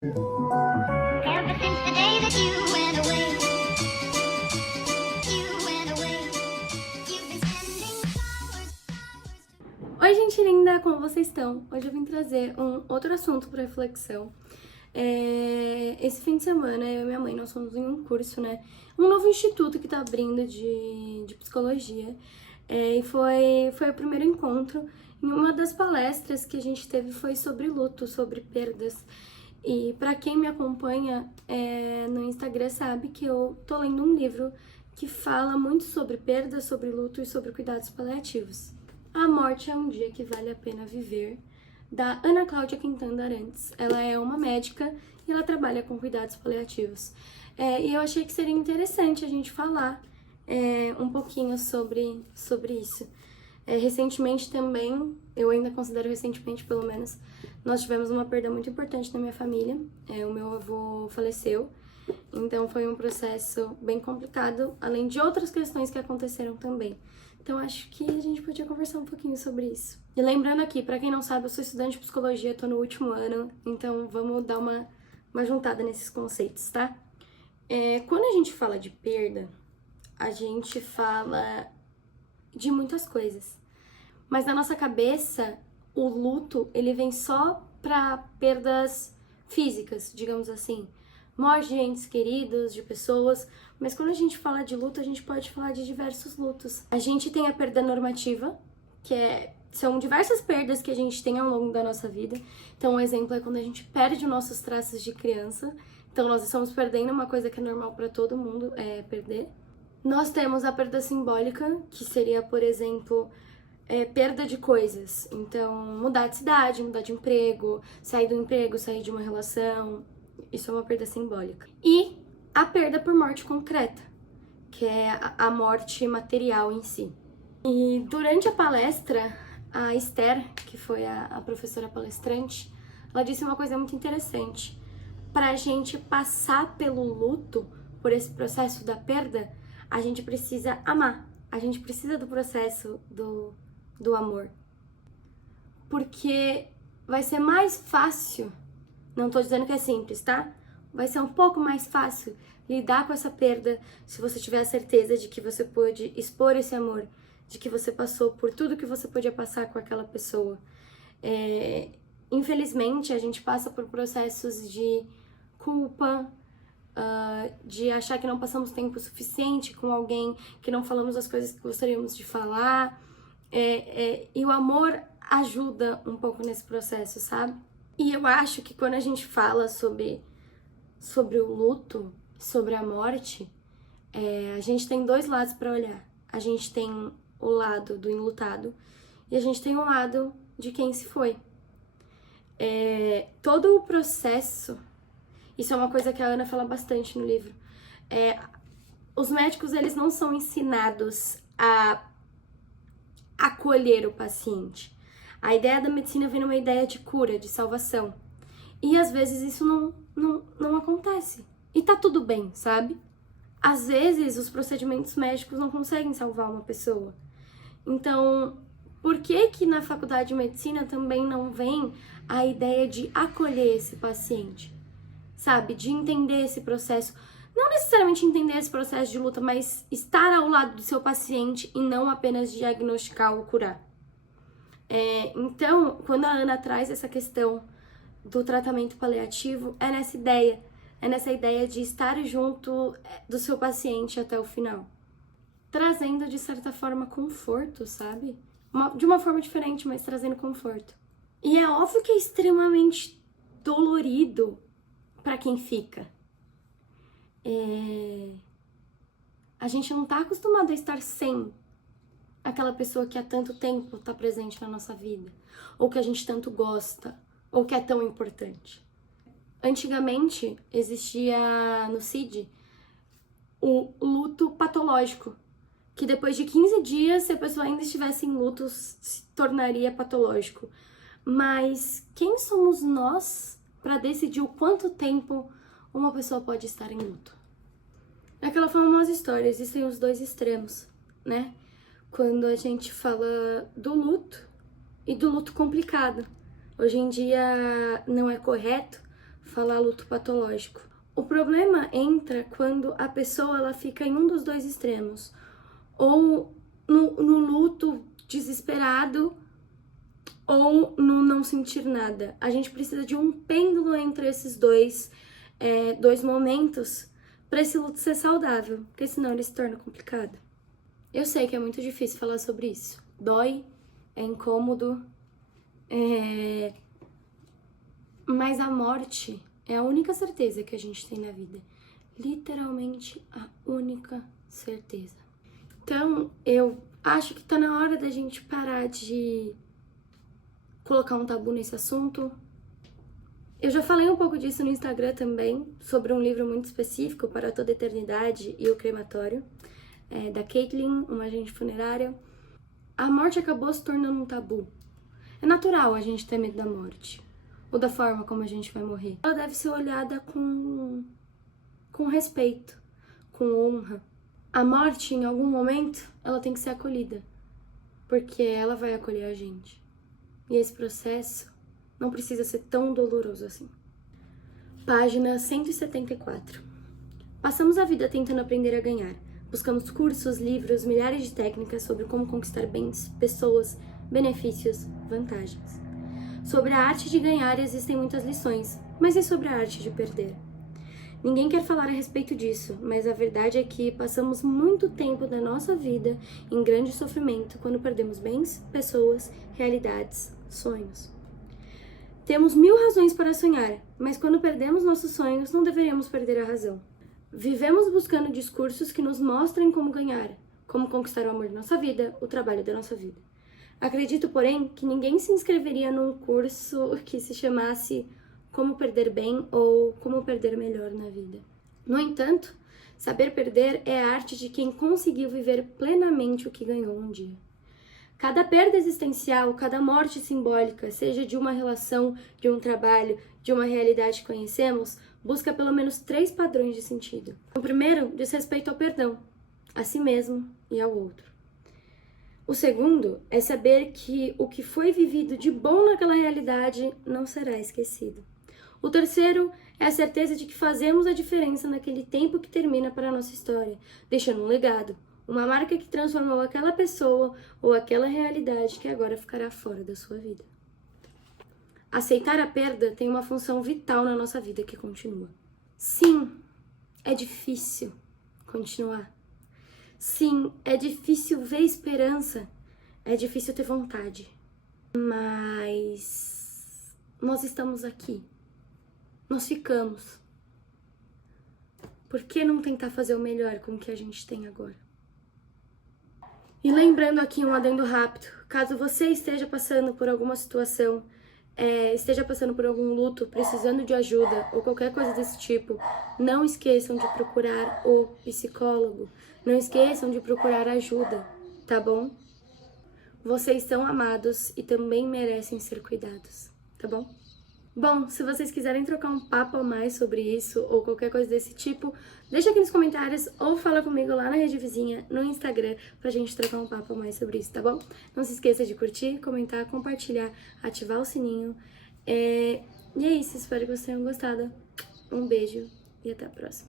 Ever since the day that you went away, you've been sending flowers. Oi, gente linda, como vocês estão? Hoje eu vim trazer um outro assunto para reflexão. Esse fim de semana, eu e minha mãe, nós fomos em um curso, né? Um novo instituto que tá abrindo de psicologia. E foi o primeiro encontro. E uma das palestras que a gente teve foi sobre luto, sobre perdas. E para quem me acompanha no Instagram sabe que eu tô lendo um livro que fala muito sobre perda, sobre luto e sobre cuidados paliativos. A Morte é um Dia que Vale a Pena Viver, da Ana Cláudia Quintana Arantes. Ela é uma médica e ela trabalha com cuidados paliativos. E eu achei que seria interessante a gente falar um pouquinho sobre isso. Recentemente também, eu ainda considero recentemente pelo menos, nós tivemos uma perda muito importante na minha família. O meu avô faleceu, então foi um processo bem complicado, além de outras questões que aconteceram também. Então acho que a gente podia conversar um pouquinho sobre isso. E lembrando aqui, pra quem não sabe, eu sou estudante de psicologia, tô no último ano, então vamos dar uma juntada nesses conceitos, tá? Quando a gente fala de perda, a gente fala de muitas coisas. Mas na nossa cabeça, o luto, ele vem só para perdas físicas, digamos assim. Morte de entes queridos, de pessoas. Mas quando a gente fala de luto, a gente pode falar de diversos lutos. A gente tem a perda normativa, são diversas perdas que a gente tem ao longo da nossa vida. Então, um exemplo é quando a gente perde os nossos traços de criança. Então, nós estamos perdendo uma coisa que é normal para todo mundo, perder. Nós temos a perda simbólica, que seria, por exemplo, perda de coisas. Então, mudar de cidade, mudar de emprego, sair do emprego, sair de uma relação. Isso é uma perda simbólica. E a perda por morte concreta, que é a morte material em si. E durante a palestra, a Esther, que foi a professora palestrante, ela disse uma coisa muito interessante. Para a gente passar pelo luto, por esse processo da perda, a gente precisa amar. A gente precisa do processo do amor. Porque vai ser mais fácil, não tô dizendo que é simples, tá? Vai ser um pouco mais fácil lidar com essa perda se você tiver a certeza de que você pôde expor esse amor, de que você passou por tudo que você podia passar com aquela pessoa. Infelizmente, a gente passa por processos de culpa, de achar que não passamos tempo suficiente com alguém, que não falamos as coisas que gostaríamos de falar. E o amor ajuda um pouco nesse processo, sabe? E eu acho que quando a gente fala sobre o luto, sobre a morte, a gente tem dois lados para olhar. A gente tem o lado do enlutado e a gente tem o lado de quem se foi. Todo o processo, isso é uma coisa que a Ana fala bastante no livro, os médicos, eles não são ensinados a acolher o paciente. A ideia da medicina vem numa ideia de cura, de salvação. E às vezes isso não acontece. E tá tudo bem, sabe? Às vezes os procedimentos médicos não conseguem salvar uma pessoa. Então, por que na faculdade de medicina também não vem a ideia de acolher esse paciente? Sabe? De entender esse processo. Não necessariamente entender esse processo de luta, mas estar ao lado do seu paciente e não apenas diagnosticar ou curar. Então, quando a Ana traz essa questão do tratamento paliativo, é nessa ideia de estar junto do seu paciente até o final. Trazendo, de certa forma, conforto, sabe? De uma forma diferente, mas trazendo conforto. E é óbvio que é extremamente dolorido para quem fica. A gente não tá acostumado a estar sem aquela pessoa que há tanto tempo tá presente na nossa vida, ou que a gente tanto gosta, ou que é tão importante. Antigamente, existia no CID o luto patológico, que depois de 15 dias, se a pessoa ainda estivesse em luto, se tornaria patológico. Mas quem somos nós para decidir o quanto tempo uma pessoa pode estar em luto? Naquela famosa história, existem os dois extremos, né? Quando a gente fala do luto e do luto complicado. Hoje em dia não é correto falar luto patológico. O problema entra quando a pessoa ela fica em um dos dois extremos, ou no luto desesperado, ou no não sentir nada. A gente precisa de um pêndulo entre esses dois momentos para esse luto ser saudável, porque senão ele se torna complicado. Eu sei que é muito difícil falar sobre isso. Dói, é incômodo, mas a morte é a única certeza que a gente tem na vida. Literalmente a única certeza. Então, eu acho que tá na hora da gente parar de colocar um tabu nesse assunto. Eu já falei um pouco disso no Instagram também, sobre um livro muito específico, Para Toda Eternidade e o Crematório, da Caitlin, uma agente funerária. A morte acabou se tornando um tabu. É natural a gente ter medo da morte, ou da forma como a gente vai morrer. Ela deve ser olhada com respeito, com honra. A morte, em algum momento, ela tem que ser acolhida, porque ela vai acolher a gente. E esse processo não precisa ser tão doloroso assim. Página 174. Passamos a vida tentando aprender a ganhar. Buscamos cursos, livros, milhares de técnicas sobre como conquistar bens, pessoas, benefícios, vantagens. Sobre a arte de ganhar existem muitas lições, mas e sobre a arte de perder? Ninguém quer falar a respeito disso, mas a verdade é que passamos muito tempo da nossa vida em grande sofrimento quando perdemos bens, pessoas, realidades, sonhos. Temos 1000 razões para sonhar, mas quando perdemos nossos sonhos, não deveríamos perder a razão. Vivemos buscando discursos que nos mostrem como ganhar, como conquistar o amor de nossa vida, o trabalho da nossa vida. Acredito, porém, que ninguém se inscreveria num curso que se chamasse Como Perder Bem ou Como Perder Melhor na Vida. No entanto, saber perder é a arte de quem conseguiu viver plenamente o que ganhou um dia. Cada perda existencial, cada morte simbólica, seja de uma relação, de um trabalho, de uma realidade que conhecemos, busca pelo menos 3 padrões de sentido. O primeiro diz respeito ao perdão, a si mesmo e ao outro. O segundo é saber que o que foi vivido de bom naquela realidade não será esquecido. O terceiro é a certeza de que fazemos a diferença naquele tempo que termina para a nossa história, deixando um legado, uma marca que transformou aquela pessoa ou aquela realidade que agora ficará fora da sua vida. Aceitar a perda tem uma função vital na nossa vida que continua. Sim, é difícil continuar. Sim, é difícil ver esperança, é difícil ter vontade. Mas nós estamos aqui. Nós ficamos. Por que não tentar fazer o melhor com o que a gente tem agora? E lembrando aqui um adendo rápido, caso você esteja passando por alguma situação, esteja passando por algum luto, precisando de ajuda ou qualquer coisa desse tipo, não esqueçam de procurar o psicólogo, não esqueçam de procurar ajuda, tá bom? Vocês são amados e também merecem ser cuidados, tá bom? Bom, se vocês quiserem trocar um papo a mais sobre isso ou qualquer coisa desse tipo, deixa aqui nos comentários ou fala comigo lá na Rede Vizinha, no Instagram, pra gente trocar um papo a mais sobre isso, tá bom? Não se esqueça de curtir, comentar, compartilhar, ativar o sininho. E é isso, espero que vocês tenham gostado. Um beijo e até a próxima.